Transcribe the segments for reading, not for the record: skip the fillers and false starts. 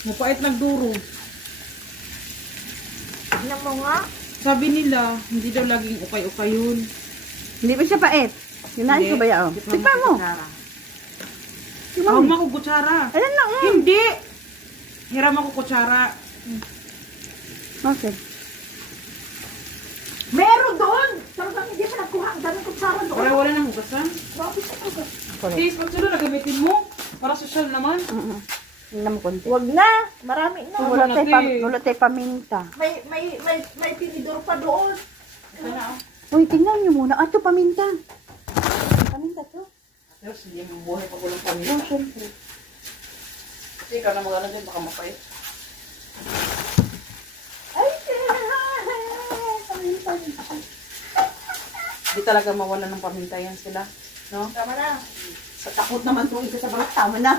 Mapait nagduro. Tignan mo nga. Sabi nila, hindi daw laging ukay-ukay yun. Hindi pa siya pait. Kinain ko ba yan? Oh? Tikman mo. Tikman Huwag mo. mo ako kutsara. Ayan na. Hindi. Hiram ako kutsara. Bakit? Meron doon! Talagang hindi pa nagkuha. Ang daming kutsara doon. Wala nang hugasan. Bakit sa kuha? Correct. Sis, pag sila nagamitin mo. Para social naman. Tingnan mo konti. Huwag na. Marami na. Wala tayo paminta. May tinidor pa doon. Uy, tingnan nyo muna. Ito, paminta. Paminta to. Pero hindi mo buhay pag walang pamilya. Oh, syempre. Kasi ikaw na mag-ano din, baka mapait. Ay, paminta. Hindi talaga mawala ng paminta yan sila. No? Tama na. Sa takot naman itong isa sa balat. Tama na.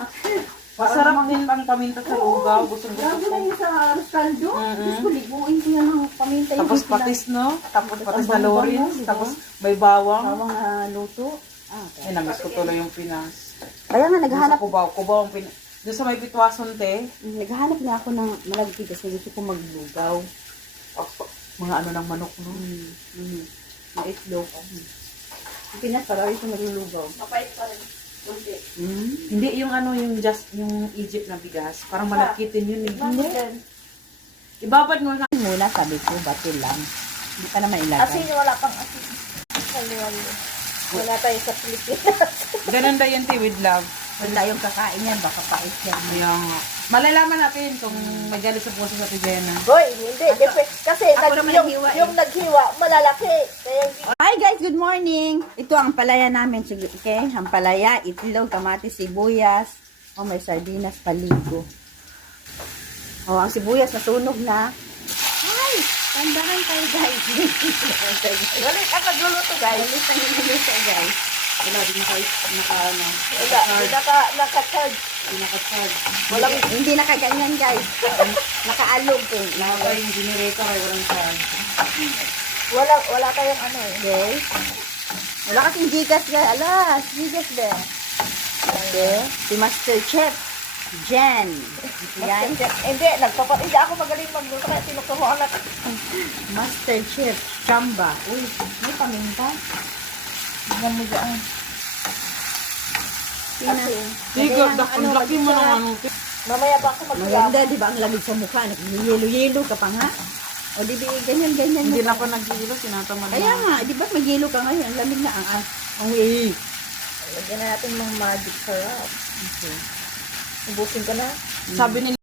Masarap din ang paminta sa lugaw. Gustong gusto Grabe ko. na yung sa Roscaldo. Diyos ko, liguin ko yan ng paminta. Tapos Yung patis, no? Tapos patis ang na bawang, lorin. diba? Tapos may bawang. Bawang luto. Okay. Ay, namiss ko tuloy yung Pinas. Kaya nga, Doon sa naghahanap. Kubaw ang Pinas. Doon sa may Pitwason, te. Naghahanap na ako ng malagkit kasi gusto ko maglugaw. Mga ano ng manok, no? Na itlog. Sa Pinas, parang ito naglulugaw. Mapait pa rin. Kunti. Hindi yung ano, yung Egypt na bigas. Parang malagkitin yun eh. Bakit? Ibabad mo na. Muna sabi ko, batil lang. Hindi ka naman ilagay. Asin, wala pang asin. Wala tayo sa Pilipinas. Ganun da yan, te, with love. Kung tayong kakain yan, baka pait yan. Kaya nga. Malalaman natin kung may galit sa puso sa Tijena. Hoy, hindi. Kasi Ako naman naghiwa eh. yung naghiwa, malalaki. Kaya hindi. Hi guys, good morning! Ito ang palaya namin. Sige, okay? Ang palaya, itlog, kamatis, sibuyas. Oh, may sardinas, paligo. Oh, ang sibuyas nasunog na. Hi! Tandahan kayo guys. Galit ang nagluluto, guys. Alis ang niluluto guys. Wala, di naka-ano. Wala, naka-charge. Naka-charge. Walang, hindi nakaganyan guys. Nakaalog eh. Naka yung generator ay walang charge. Wala tayong ano eh. Okay? Wala kasing gigas guys. Alas, gigas din. Okay? Si Master Chef, Jen. Yan. Hindi, hindi ako magaling magluto kaya tinuturuan na. Master Chef, Chamba. Uy, may paminta. Tingnan mo dyan. Tiga, ang laki mo ng ano. Mamaya pa ako maghiwa. Maganda, di ba? Ang lamig sa mukha. Nag-yelo-yelo ka pa nga. O, di ba? Ganyan-ganyan. Hindi na pa naghihilo, sinatama na. Kaya nga, di ba? Mag-yelo ka ngayon. Ang lamig na. Ang Lagyan na natin ng magic sarap. Okay. Ubusin ko na. Sabi nila,